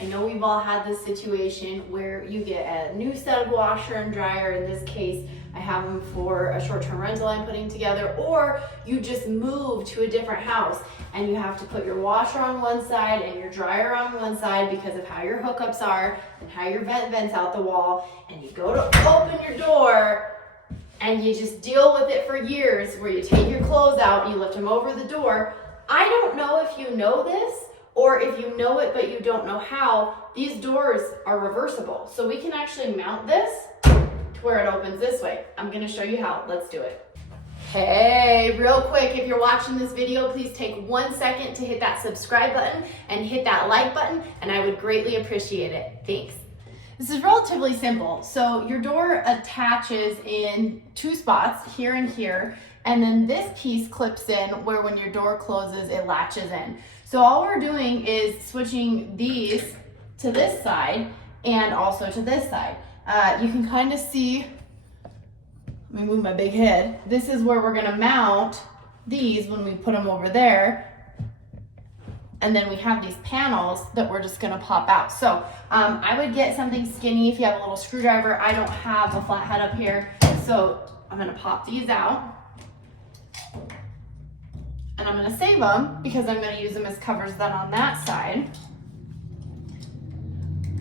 I know we've all had this situation where you get a new set of washer and dryer. In this case, I have them for a short-term rental I'm putting together, or you just move to a different house and you have to put your washer on one side and your dryer on one side because of how your hookups are and how your vents out the wall, and you go to open your door and you just deal with it for years where you take your clothes out and you lift them over the door. I don't know if you know this, or if you know it but you don't know how. These doors are reversible. So we can actually mount this to where it opens this way. I'm gonna show you how. Let's do it. Hey, real quick, if you're watching this video, please take 1 second to hit that subscribe button and hit that like button, and I would greatly appreciate it. Thanks. This is relatively simple. So your door attaches in 2 spots, here and here, and then this piece clips in where when your door closes, it latches in. So all we're doing is switching these to this side and also to this side. You can kind of see, let me move my big head. This is where we're gonna mount these when we put them over there. And then we have these panels that we're just gonna pop out. So I would get something skinny if you have a little screwdriver. I don't have a flathead up here. So I'm gonna pop these out. And I'm gonna save them because I'm gonna use them as covers then on that side.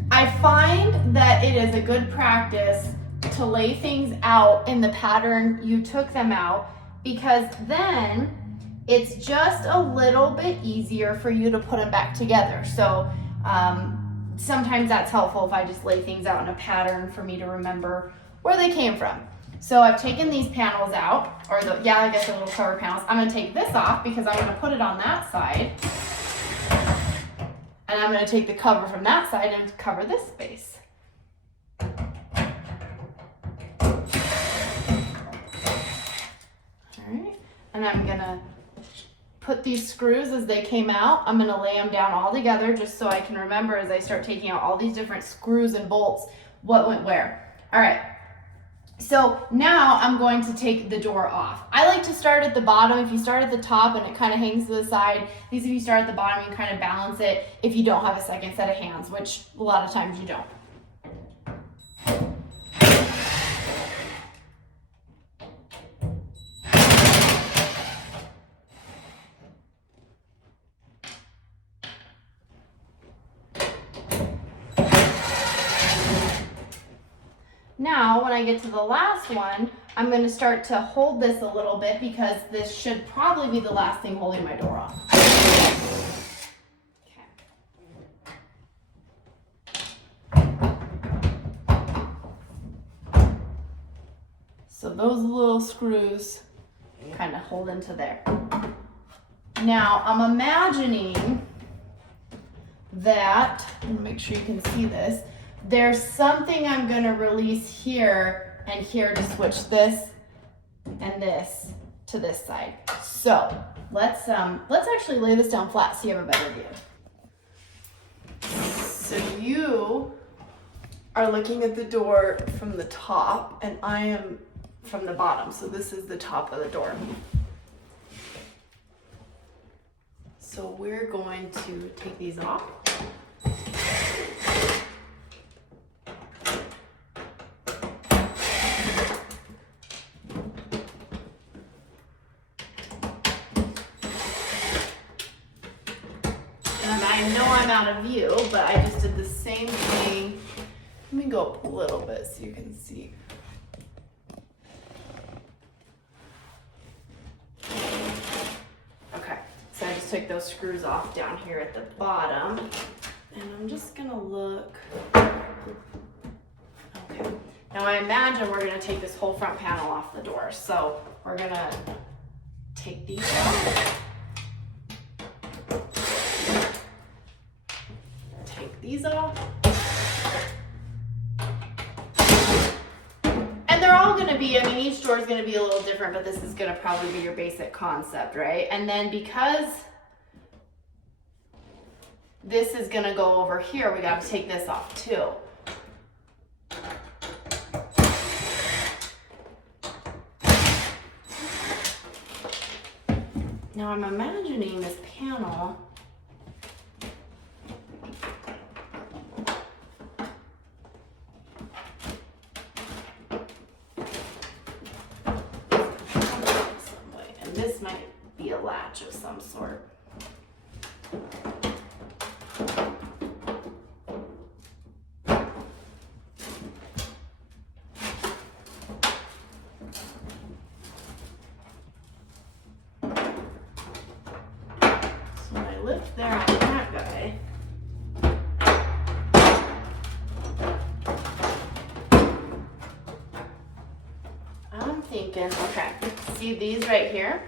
I find that it is a good practice to lay things out in the pattern you took them out, because then it's just a little bit easier for you to put them back together. So sometimes that's helpful if I just lay things out in a pattern for me to remember where they came from. So I've taken these panels out, or the little cover panels. I'm gonna take this off because I'm gonna put it on that side. And I'm gonna take the cover from that side and cover this space. All right, and I'm gonna put these screws as they came out. I'm gonna lay them down all together just so I can remember as I start taking out all these different screws and bolts what went where. All right. So now I'm going to take the door off. I like to start at the bottom. If you start at the top and it kind of hangs to the side, at least if you start at the bottom, you can kind of balance it if you don't have a second set of hands, which a lot of times you don't. Now, when I get to the last one, I'm going to start to hold this a little bit because this should probably be the last thing holding my door off. Okay. So those little screws kind of hold into there. Now, I'm imagining that, make sure you can see this, there's something I'm gonna release here and here to switch this and this to this side. So let's actually lay this down flat so you have a better view. So you are looking at the door from the top and I am from the bottom. So this is the top of the door. So we're going to take these off. I know I'm out of view, but I just did the same thing. Let me go up a little bit so you can see. Okay, so I just took those screws off down here at the bottom, and I'm just gonna look. Okay, now I imagine we're gonna take this whole front panel off the door, so we're gonna take these off. These off. And they're all going to be, each door is going to be a little different, but this is going to probably be your basic concept, right? And then because this is going to go over here, we got to take this off too. Now I'm imagining this panel some sort. So when I lift there on that guy, I'm thinking, okay, see these right here?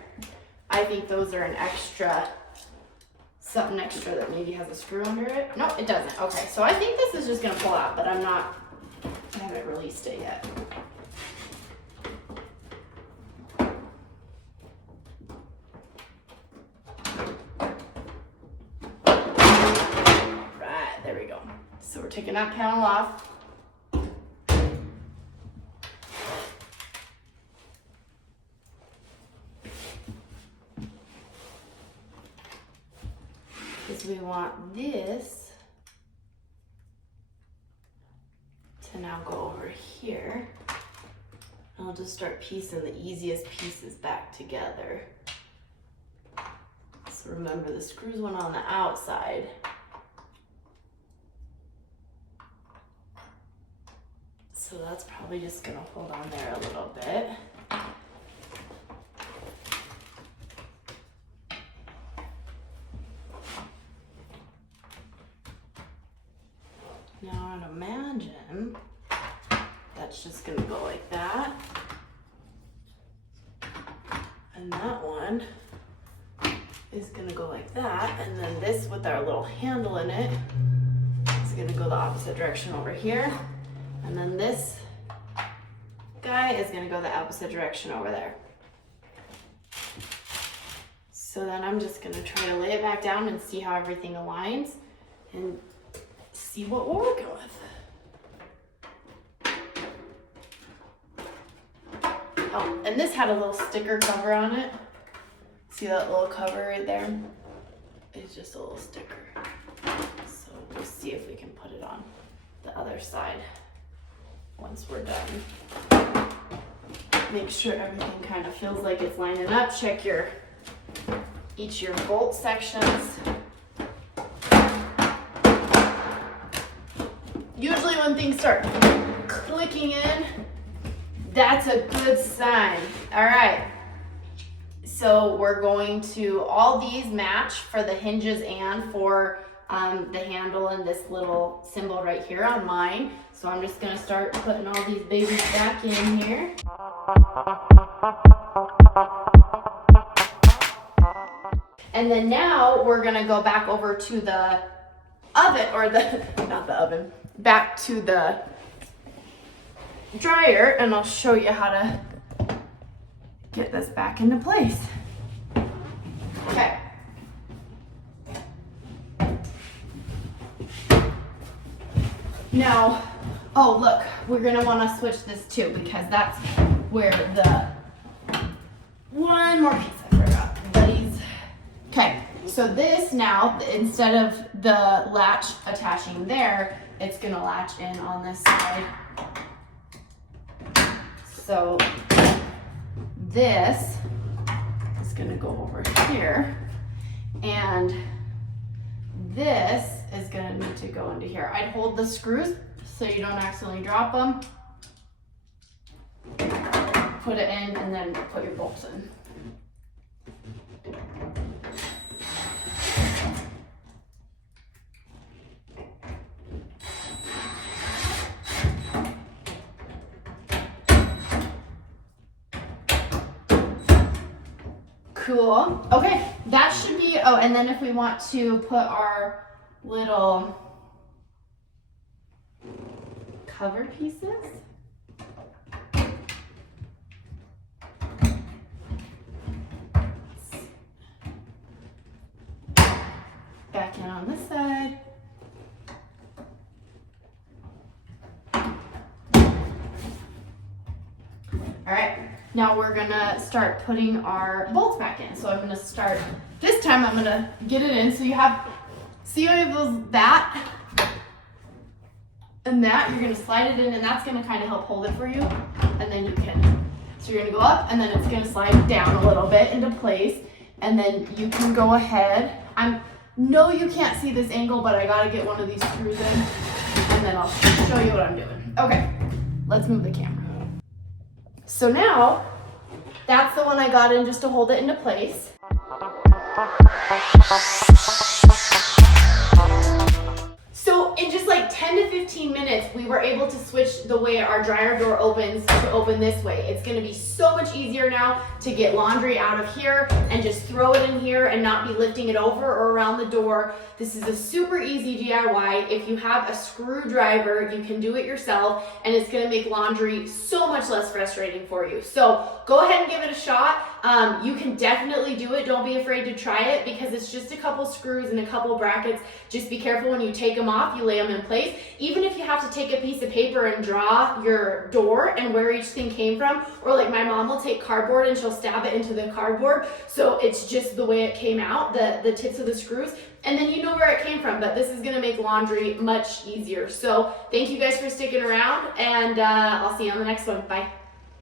I think those are an extra, something extra that maybe has a screw under it. No, it doesn't. Okay, so I think this is just gonna pull out, but I haven't released it yet. Right, there we go. So we're taking that panel off. Because we want this to now go over here. And I'll just start piecing the easiest pieces back together. So remember, the screws went on the outside. So that's probably just gonna hold on there a little bit. Now I'd imagine that's just gonna go like that. And that one is gonna go like that. And then this with our little handle in it is gonna go the opposite direction over here. And then this guy is gonna go the opposite direction over there. So then I'm just gonna try to lay it back down and see how everything aligns and see what we're working with. Oh, and this had a little sticker cover on it. See that little cover right there? It's just a little sticker. So we'll see if we can put it on the other side once we're done. Make sure everything kind of feels like it's lining up. Check each your bolt sections. Usually when things start clicking in, that's a good sign. All right, so we're going to, all these match for the hinges and for the handle and this little symbol right here on mine. So I'm just gonna start putting all these babies back in here. And then now we're gonna go back over to the oven, or not the oven, back to the dryer, and I'll show you how to get this back into place. Okay. Now, oh look, we're gonna wanna switch this too, because that's where one more piece I forgot, buddies. Okay, so this now, instead of the latch attaching there, it's gonna latch in on this side. So this is gonna go over here, and this is gonna need to go into here. I'd hold the screws so you don't accidentally drop them. Put it in and then put your bolts in. Cool. Okay, that should be, oh, and then if we want to put our little cover pieces, back in on this side. All right. Now we're gonna start putting our bolts back in. So I'm gonna start, this time I'm gonna get it in. So you have, see how you have those, that and that, you're gonna slide it in, and that's gonna kind of help hold it for you. And then you can, so you're gonna go up and then it's gonna slide down a little bit into place. and then you can go ahead. No, you can't see this angle, but I gotta get one of these screws in, and then I'll show you what I'm doing. Okay, let's move the camera. So now, that's the one I got in just to hold it into place. So in just like 10 to 15 minutes, we were able to switch the way our dryer door opens to open this way. It's gonna be so much easier now to get laundry out of here and just throw it in here and not be lifting it over or around the door. This is a super easy DIY. If you have a screwdriver, you can do it yourself, and it's gonna make laundry so much less frustrating for you. So go ahead and give it a shot. You can definitely do it. Don't be afraid to try it because it's just a couple screws and a couple brackets. Just be careful when you take them off, you lay them in place. Even if you have to take a piece of paper and draw your door and where each thing came from, or like my mom will take cardboard and she'll stab it into the cardboard, so it's just the way it came out, the tips of the screws, and then you know where it came from. But this is gonna make laundry much easier. So thank you guys for sticking around, and I'll see you on the next one. Bye.